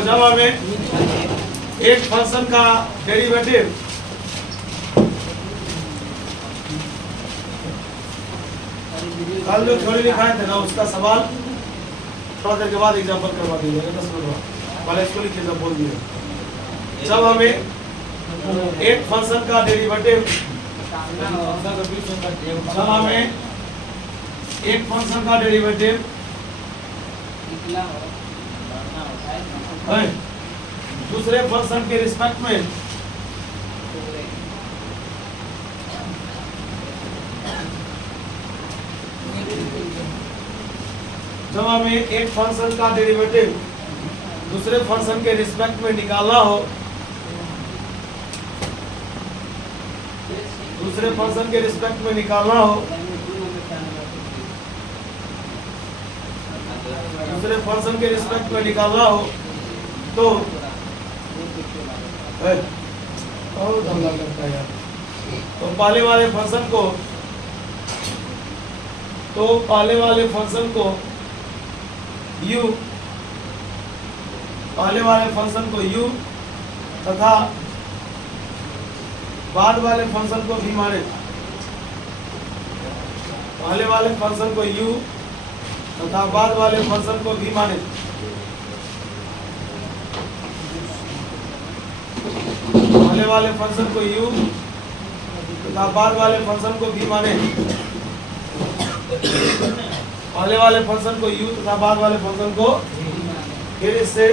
जब हमें एक फंक्शन का डेरिवेटिव कल जो थ्योरी लिखाए थे ना उसका सवाल थोड़ा देर के बाद एग्जाम्पल करवा दीजिएगा 10 मिनट बाद पहले इसको लिखिए सब बोल दिए। जब हमें एक फंक्शन का डेरिवेटिव जब हमें एक फंक्शन का डेरिवेटिव दूसरे फंक्शन के रिस्पेक्ट में जब हमें एक फंक्शन का डेरिवेटिव दूसरे फंक्शन के रिस्पेक्ट में निकालना हो दूसरे फंक्शन के रिस्पेक्ट में निकालना हो दूसरे फंक्शन के रिस्पेक्ट में निकालना हो तो बहुत धंधा करता है यार। तो पहले वाले फंक्शन को u तथा बाद वाले फंक्शन को भी माने पहले वाले फंक्शन को u तथा बाद वाले फंक्शन को भी माने पहले वाले फंक्शन को u तथा बाद वाले फंक्शन को भी माने पहले वाले फंक्शन को u तथा बाद वाले फंक्शन को फिर इससे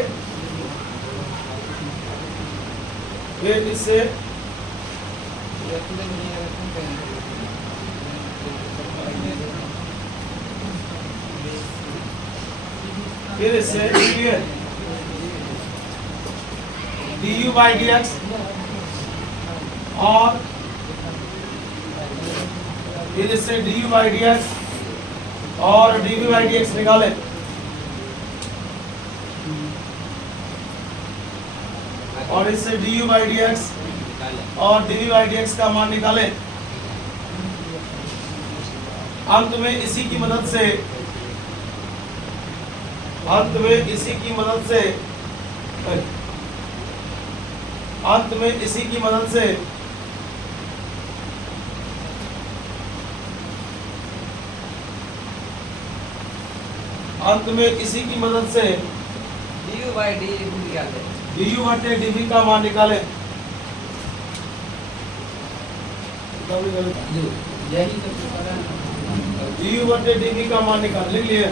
du by dx और फिर इससे du by dx और dv by dx निकालें और इससे du by dx और dv by dx का मान निकालें। अंत में इसी की मदद से अंत में इसी की मदद से du by dv निकालें du बटे dv का मान निकालें। du बटे dv का मान निकाल लिख लिए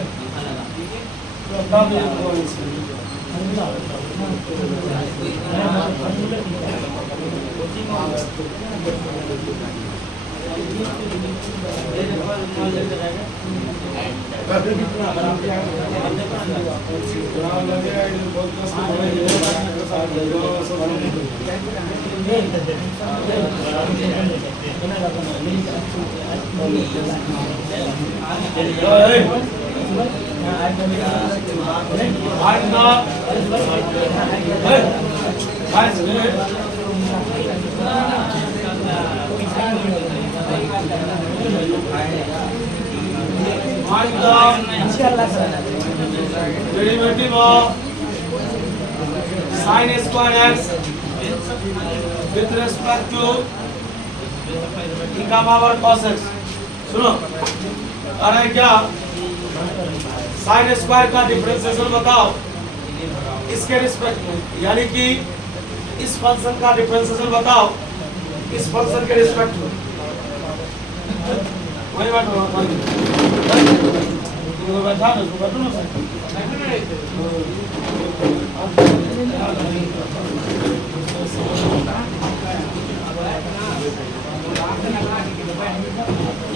derivative of sin square x with respect to e का पावर cos x। सुनो अरे क्या sin स्क्वायर का डिफरेंशिएशन बताओ इसके रिस्पेक्ट में, यानी कि इस फंक्शन का डिफरेंशिएशन बताओ इस फंक्शन के रिस्पेक्ट में। वही बात बैठा ना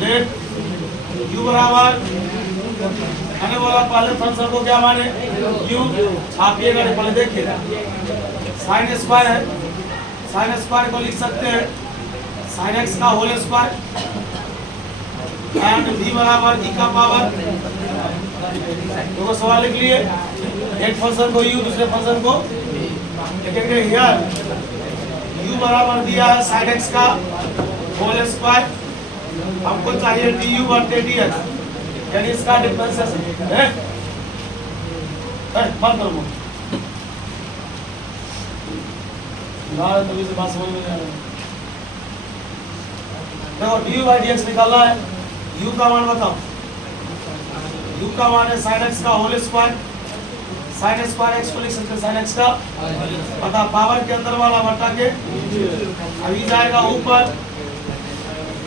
लेट u बराबर आने वाला पहले फंक्शन को क्या माने u छापिएगा पहले देखिए sin स्क्वायर है, sin स्क्वायर को लिख सकते हैं sin x का होल स्क्वायर एंड v बराबर e का पावर। देखो सवाल लिख लिए एक फंक्शन को u दूसरे फंक्शन को लिखेंगे हियर u बराबर दिया है sin x का होल स्क्वायर, हमको चाहिए du बटे dx यानी इसका डिफरेंशिएशन है बंद करो मुंह। तभी से बात समझ में नहीं आ रहा है। देखो du by dx निकालना है। u का मान बताओ। u का मान है sin x का whole square. sin square x को लिख सकते हैं sin x का पता पावर के अंदर वाला बटा के अभी जाएगा ऊपर,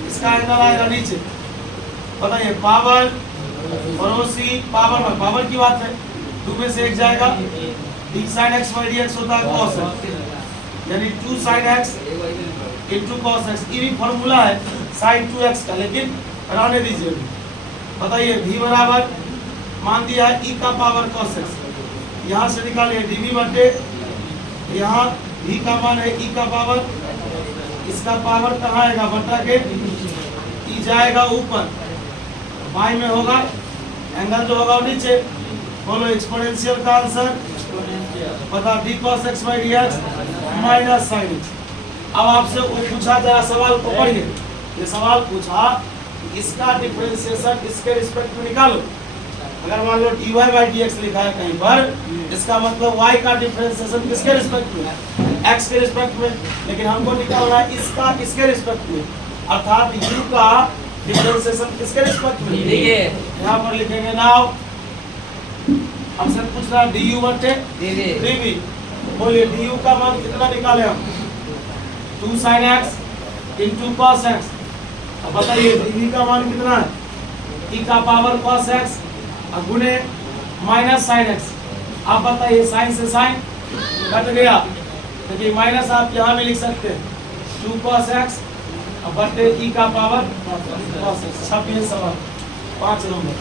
इसका एंगल आएगा नीचे। बताइए पावर पड़ोसी पावर में पावर की बात है, 2 में से 1 जाएगा, d sin x by dx होता है cos x, यानी 2 sin x into cos x। ये भी फॉर्मूला है sin 2x का, लेकिन रहने दीजिए। बताइए v बराबर मान दिया है e का पावर cos x, यहाँ से निकालिए dv बटे यहाँ v का मान है e का पावर, इसका पावर कहाँ आएगा बटा के e जाएगा ऊपर, y में होगा एंगल जो होगा वो नीचे। बोलो एक्सपोनेंशियल का आंसर पता d cos x by dx minus sin x। अब आपसे पूछा जरा सवाल को पढ़िए, ये सवाल पूछा इसका डिफरेंशिएशन इसके रिस्पेक्ट में निकालो। अगर मान लो dy by dx लिखा है कहीं पर, इसका मतलब y का डिफरेंशिएशन किसके रिस्पेक्ट में, x के रिस्पेक्ट में, लेकिन हमको निकालना है इसका किसके रिस्पेक्ट में, अर्थात u का डिफरेंशिएशन किसके रिस्पेक्ट में। यहाँ पर लिखेंगे नाउ, हमसे पूछ रहा है du बटे dv। बोलिए du का मान कितना निकाले हम, 2 sin x into cos x। अब बताइए dv का मान कितना है, e का पावर cos x गुने माइनस sin x। आप बताइए sin से sin कट गया, देखिए माइनस आप यहाँ में लिख सकते हैं 2 cos x बटे e का पावर cos x। 26 सवाल 5 नंबर।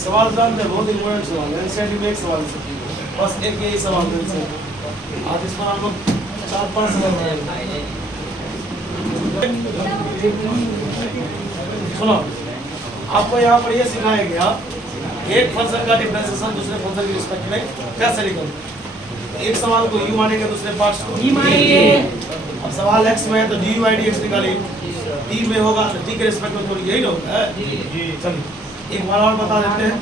सवाल जानते हैं, बहुत इम्पोर्टेंट सवाल है, एनसीईआरटी में एक सवाल से बस एक यही सवाल है। आज इस पर हम लोग 4-5 सवाल बनाएंगे। सुनो, आपको यहाँ पर यह सिखाया गया एक फंक्शन का डिफरेंशिएशन दूसरे फंक्शन के रिस्पेक्ट में कैसे निकालें। एक सवाल को u मानेंगे, दूसरे पार्ट्स को v मानेंगे। अब सवाल x में है तो du by dx निकालिए, t में होगा तो t के रिस्पेक्ट में थोड़ी यही होता है। चलिए एक बार और बता देते हैं,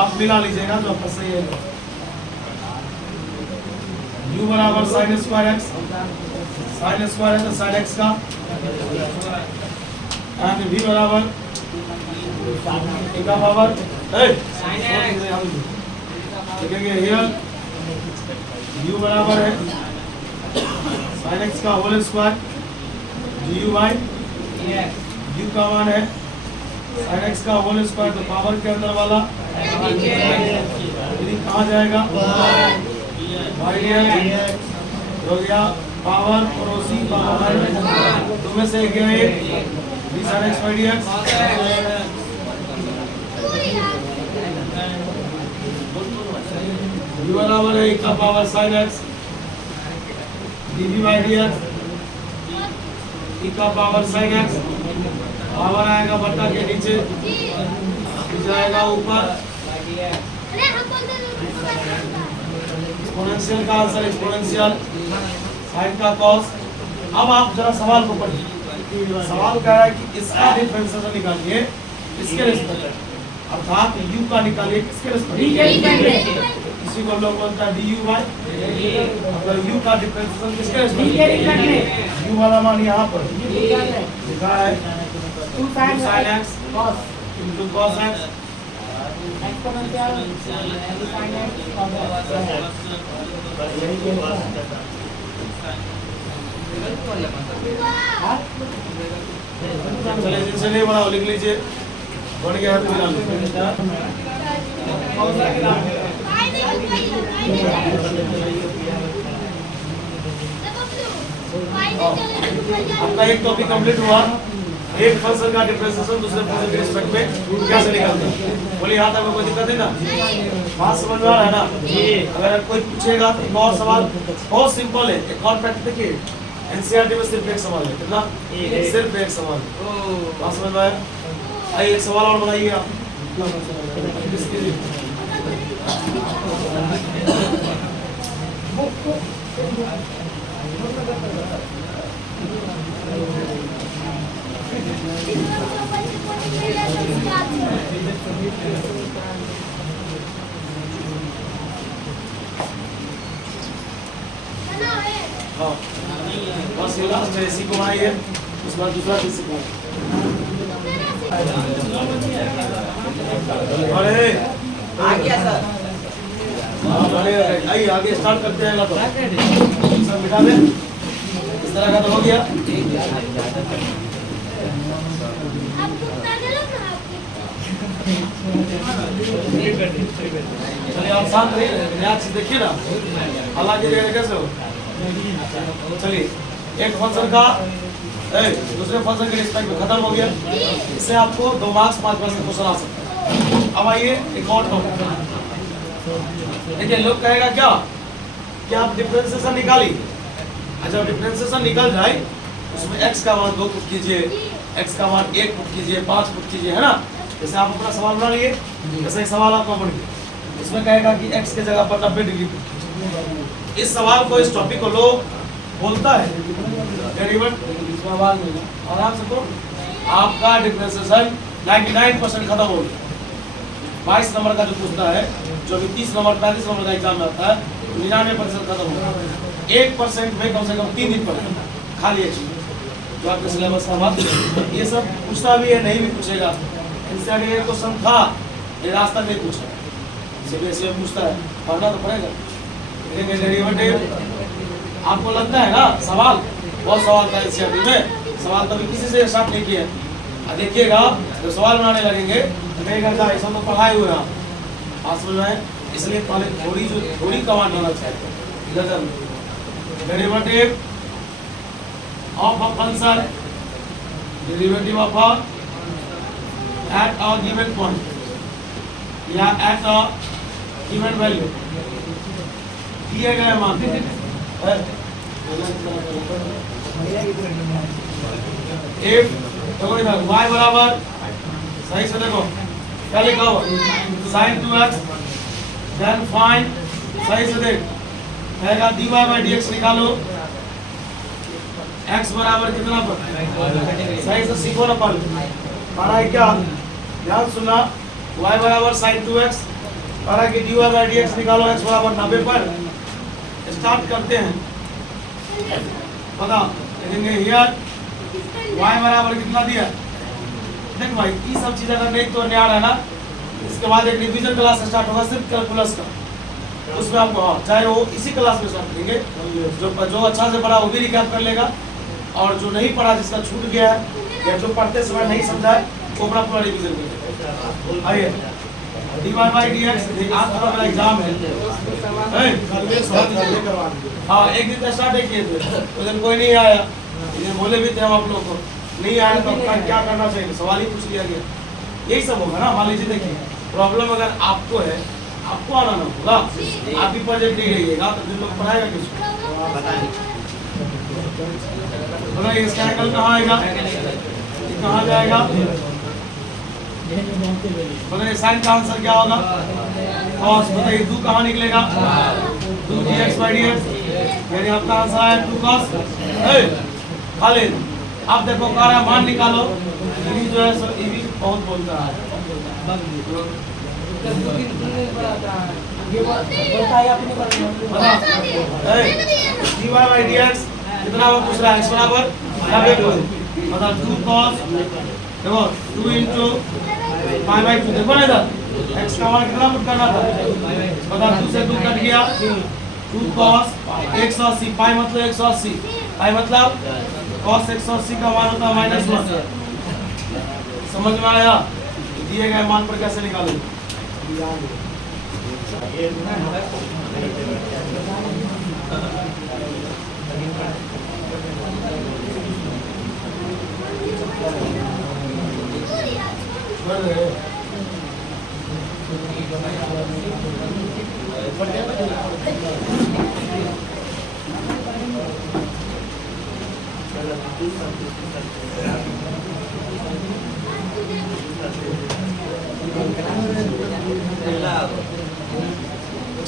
आप मिला लीजिएगा जो आपका सही है। u बराबर sin square x, sin square है तो sin x का, एंड v बराबर e का पावर लिखेंगे हियर u बराबर है sin x का whole square du by u का मान है sin x का होल स्क्वायर, तो पावर के अंदर वाला कहाँ जाएगा हो गया पावर पड़ोसी पावर 2 में से 1 d sin x by dx। u बराबर है e का power sin x dv by dx, e का पावर sin x पावर आएगा बटा के नीचे जाएगा ऊपर। एक्सपोनेंशियल का आंसर एक्सपोनेंशियल sin का cos। अब आप जरा सवाल को पढ़िए, सवाल कह रहा है कि इसका डिफरेंशिएशन निकालिए इसके रिस्पेक्ट में, अर्थात u का निकालिए किसके रिस्पेक्ट में। इसी को लोग बोलता है du by, अगर u का डिफरेंशिएशन किसके रिस्पेक्ट में, u वाला मान यहाँ पर लिखा है 2 sin x into cos x exponential sin x चलिए जिनसे नहीं बना लिख लीजिए, बढ़ गया है आपका एक टॉपिक कंप्लीट हुआ। एक फंक्शन का डिफरेंशिएशन दूसरे फंक्शन के रिस्पेक्ट में कैसे निकालते हैं। बोलिए यहाँ तक में कोई दिक्कत है ना, बात समझ में आ रहा है ना। अगर कोई पूछेगा तो एक और सवाल बहुत सिंपल है, एक और प्रैक्टिस देखिए। एनसीईआरटी में सिर्फ एक सवाल है, कितना? सिर्फ एक सवाल। बात समझ में आया? आइए एक सवाल और बनाइए आप। किसके लिए? हाँ, बस ये लास्ट है, इसी को बनाइए, उसके बाद दूसरा चीज सिखाएं। अरे आ गया सर। आइए आगे स्टार्ट करते हैं। तो सब मिटा दे, इस तरह का तो हो गया। चलिए आप शांत रहिए, नया चीज देखिए ना, हालांकि कैसे हो। चलिए एक फंक्शन का दूसरे फंक्शन के रिस्पेक्ट में खत्म हो गया। इससे आपको 2 मार्क्स 5 मार्क्स का क्वेश्चन आ सकता है। अब आइए एक और टॉपिक। देखिए लोग कहेगा क्या कि आप डिफरेंशिएशन निकालिए। अच्छा डिफरेंशिएशन निकल जाए, उसमें x का मान 2 पुट कीजिए, x का मान 1 पुट कीजिए, 5 पुट कीजिए, है ना। जैसे आप अपना सवाल बना लिए, जैसे सवाल आपका बन गया, इसमें कहेगा कि x के जगह पर 90 डिग्री पुट कीजिए। इस सवाल को, इस टॉपिक को लोग बोलता है डेरिवेटिव। आराम से करो, आपका डिफरेंशिएशन 99% खत्म हो गया। 22 नंबर का जो पूछता है, जो भी 30 नंबर 35 नंबर का एग्जाम में आता है, 99% खत्म हो गया। 1% में कम से कम 3 दिन पड़ेगा खाली एक चीज जो आपके सिलेबस का बात। ये सब पूछता भी है, नहीं भी पूछेगा। इनसे आगे ये क्वेश्चन था, ये रास्ता नहीं पूछा, सीबीएसई में पूछता है, पढ़ना तो पड़ेगा। डेरिवेटिव आपको लगता है ना सवाल, बहुत सवाल था एनसीईआरटी में, सवाल कभी किसी से स्टार्ट नहीं किया। देखिएगा जब सवाल बनाने लगेंगे तो कहेगा ऐसा तो पढ़ाए हुए आप बात समझ में। इसलिए पहले थोड़ी कमांड होना चाहिए। Derivative of a function, derivative of a at a given point या एट अ गिवन वैल्यू दिए गए मान इफ देखो इधर y बराबर, सही से देखो क्या लिखा हुआ, sin 2x, देन फाइंड, सही से देख, कहेगा dy by dx निकालो, x बराबर कितना पर, सही से सीखो ना पढ़ पढ़ा है क्या, ध्यान सुनना। y बराबर sin 2x, पढ़ा कि dy by dx निकालो, x बराबर 90 पर। स्टार्ट करते हैं, पता लिखेंगे हियर y बराबर कितना दिया। देख भाई ये सब चीज अगर नहीं तो न्याय है ना। इसके बाद एक रिवीजन क्लास स्टार्ट होगा सिर्फ कैलकुलस का, उसमें आपको चाहे वो इसी क्लास में स्टार्ट करेंगे, जो अच्छा से पढ़ा वो भी रिकैप कर लेगा, और जो नहीं पढ़ा, जिसका छूट गया है या जो पढ़ते समय नहीं समझा है, वो अपना पूरा रिवीजन करेगा। आइए dy by dx, आज थोड़ा मेरा एग्जाम है। हाँ एक दिन स्टार्ट किए थे, उस दिन कोई नहीं आया, बोले भी थे हम आप लोगों को, नहीं आया तो क्या करना चाहिए, सवाल ही पूछ लिया गया। यही सब होगा ना। मान लीजिए देखिए प्रॉब्लम अगर आपको है, आपको आना ना होगा, आप ही प्रोजेक्ट नहीं रहिएगा तो दिन लोग पढ़ाएगा किसको। इसका एंगल कहाँ आएगा, कहाँ जाएगा, बताइए साइन का आंसर क्या होगा, cos, बताइए 2 कहाँ निकलेगा, 2 dx by dx, यानी आपका आंसर आया 2 cos। खाली अब देखो कार्य मान निकालो, ये जो है ये भी बहुत बोलता है। dy by dx कितना पूछ रहा है, x बराबर 90 मतलब 2 cos, देखो 2 into 5/2, देखो ना इधर x का मान कितना पुट करना था, बता 2 से 2 कट गया, 2 cos 180, पाई मतलब 180, पाई मतलब cos 180 का मान होता है -1। समझ में आया, दिए गए मान पर कैसे निकालोगे।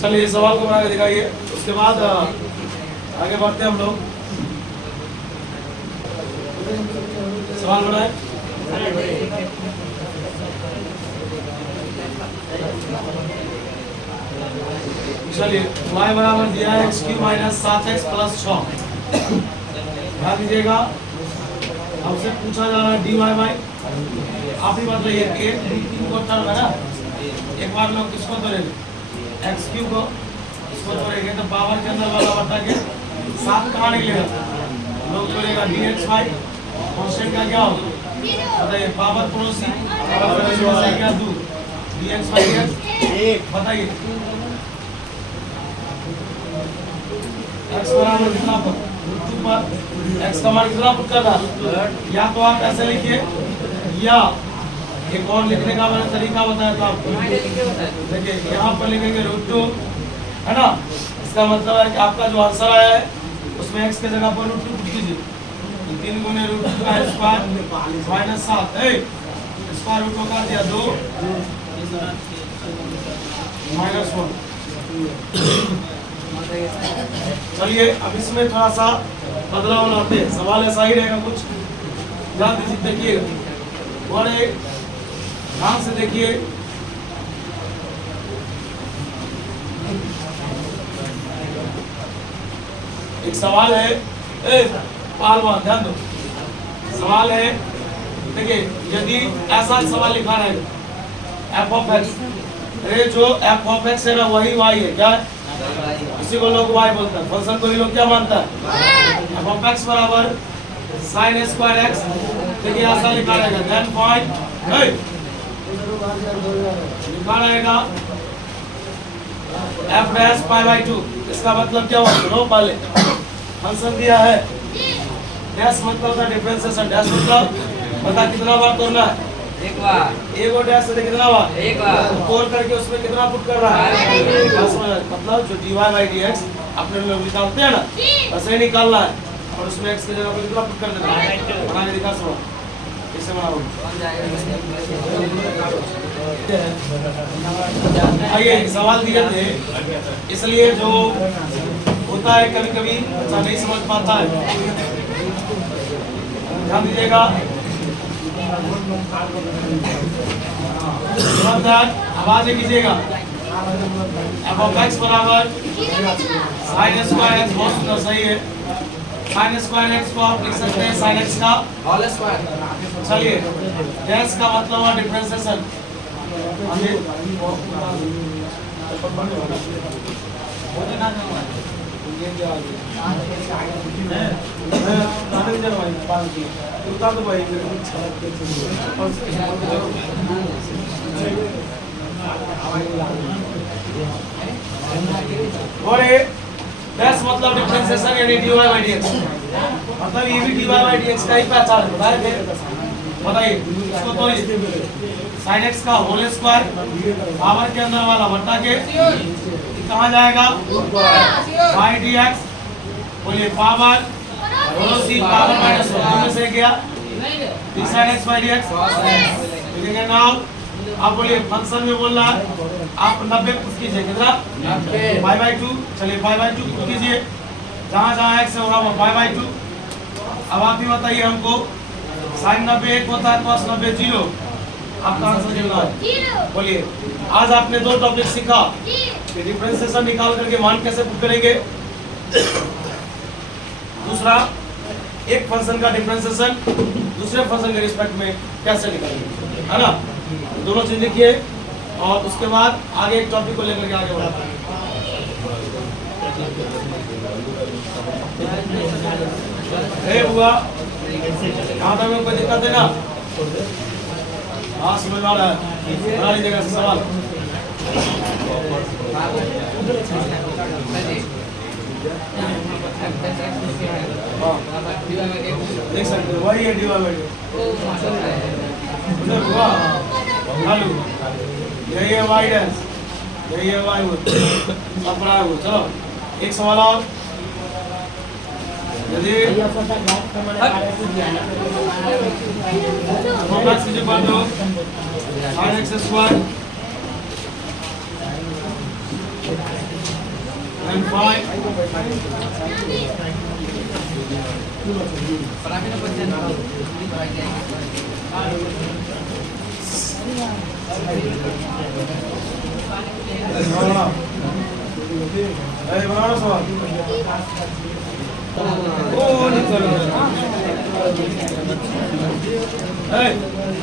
चलिए सवाल को बना के दिखाइए, उसके बाद आगे बढ़ते हैं हम लोग। सवाल बनाए। चलिए y बराबर दिया है x cube minus 7x plus 6। ध्यान दीजिएगा, हमसे पूछा जा रहा है dy बाई, आप ही बताइए, एक तीन को टर्म है ना, एक बार लोग किसको तोड़ेंगे, एक्स क्यूब को इसको तोड़ेंगे तो पावर के अंदर वाला बटा के 7 कहाँ निकलेगा, लोग तोड़ेगा dx बाई, कांस्टेंट का क्या होगा बताइए, पावर पड़ोसी क्या दूर, dx बाई dx बताइए, x बराबर कितना पर √2 पर x का मान कितना पुट करना, या तो आप ऐसे लिखिए या एक और लिखने का मैंने तरीका बताया था आपको। देखिए यहाँ पर लिखेंगे √2 है ना, इसका मतलब है कि आपका जो आंसर आया है उसमें x के जगह पर √2 पुट कीजिए, 3 गुने √2 का स्क्वायर माइनस 7 स्क्वायर रूट को काट दिया 2 माइनस 1। चलिए अब इसमें थोड़ा सा बदलाव लाते हैं, सवाल ऐसा ही रहेगा कुछ, ध्यान दीजिए, देखिएगा बड़े ध्यान से देखिए। एक सवाल है, पहलवान ध्यान दो, सवाल है देखिए, यदि ऐसा सवाल लिखा रहेगा f ऑफ x, अरे जो f ऑफ x है ना वही y है, क्या है इसी को लोग y बोलते हैं, फंक्शन को ही लोग क्या मानता है f ऑफ x बराबर sin स्क्वायर x। देखिए ऐसा लिखा रहेगा, देन फाइंड लिखा रहेगा f डैश पाई बाई 2, इसका मतलब क्या हुआ, सुनो पहले फंक्शन दिया है, डैश मतलब था डिफरेंशिएशन, डैश मतलब पता कितना बार तोड़ना है, एक बार, एक और डैश से कितना बार, एक बार तोड़ करके उसमें कितना पुट कर रहा है, मतलब जो dy बाई dx अपने लोग निकालते हैं ना वैसे ही निकालना है, और उसमें x की जगह पर कितना पुट कर देना है, बना के दिखा सुनो कैसे बनाओगे। आइए सवाल दिए थे, इसलिए जो होता है कभी कभी बच्चा नहीं समझ पाता है, ध्यान दीजिएगा, आवाज कीजिएगा, f ऑफ x बराबर sin स्क्वायर x, बहुत सुंदर सही है, sin स्क्वायर x को आप लिख सकते हैं sin x का होल स्क्वायर। चलिए डैश का मतलब है डिफरेंशिएशन, और डैश मतलब डिफरेंशिएशन यानी dy बाई dx, मतलब ये भी dy बाई dx का ही पहचान है, बताइए इसको तो sin x का होल स्क्वायर पावर के अंदर वाला बटा के कहाँ जाएगा बाई dx, बोलिए पावर पड़ोसी पावर माइनस 1 में से गया sin x बाई dx लिखेंगे नाउ। आप बोलिए फंक्शन में बोल रहा है आप 90 पुट कीजिए, कितना पाई बाई 2, चलिए पाई बाई 2 पुट कीजिए, जहाँ जहाँ x है वहाँ पाई बाई 2। अब आप ही बताइए हमको sin 90 1 होता है, cos 90 0, आपका आंसर कितना है, बोलिए। आज आपने 2 टॉपिक सीखा, डिफरेंशिएशन निकाल करके मान कैसे पुट करेंगे, दूसरा एक फंक्शन का डिफरेंशिएशन दूसरे फंक्शन के रिस्पेक्ट में कैसे निकालेंगे, है ना, दोनों चीज लिखिए और उसके बाद आगे एक टॉपिक को लेकर के आगे बढ़ाते हैं। हुआ यहाँ तक कोई दिक्कत है ना, हाँ समझ आ रहा है, बना लीजिएगा सवाल। देख सकते हो वही है dy बाई dx, हुआ चालू, यही है y डैश, यही है y सब बनाया हुआ। चलो एक सवाल और, यदि x is equal to sin x square and 5 बनाना सवाल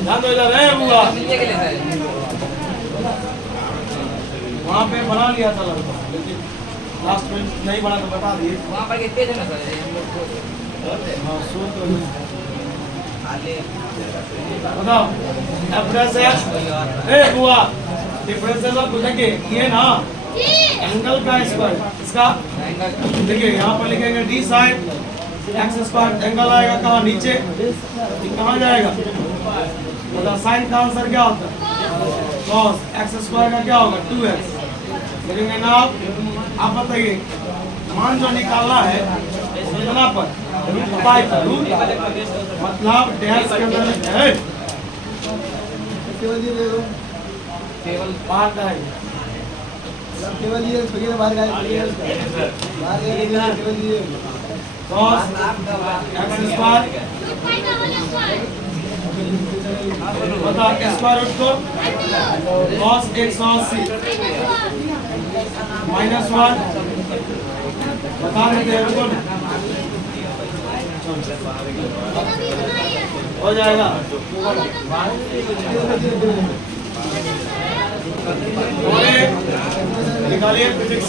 ध्यान दो इधर है बुआ वहाँ पे बना लिया था लड़का लेकिन लास्ट में नहीं बना तो बता दिए वहाँ पर कितने थे ना सर हाँ सो तो बताओ डिफरेंस है ए बुआ डिफरेंस है पूछेंगे ये ना एंगल का स्क्वायर इसका देखिए यहाँ पर लिखेंगे D sine x square angle आएगा कहाँ नीचे कहाँ जाएगा मतलब साइन का आंसर क्या होता है cos एक्स स्क्वायर का क्या होगा 2x लिखेंगे ना आप बताइए मान जो निकालना है कितना पर रूट पाई पर रूट मतलब डैश के अंदर है केवल पार्ट है केवल ये छोड़िए बाहर गए केवल ये cos एक्स स्क्वायर बता स्क्वायर रूट को cos 180 -1 बता देते हैं रुको हो जाएगा निकालिए फिजिक्स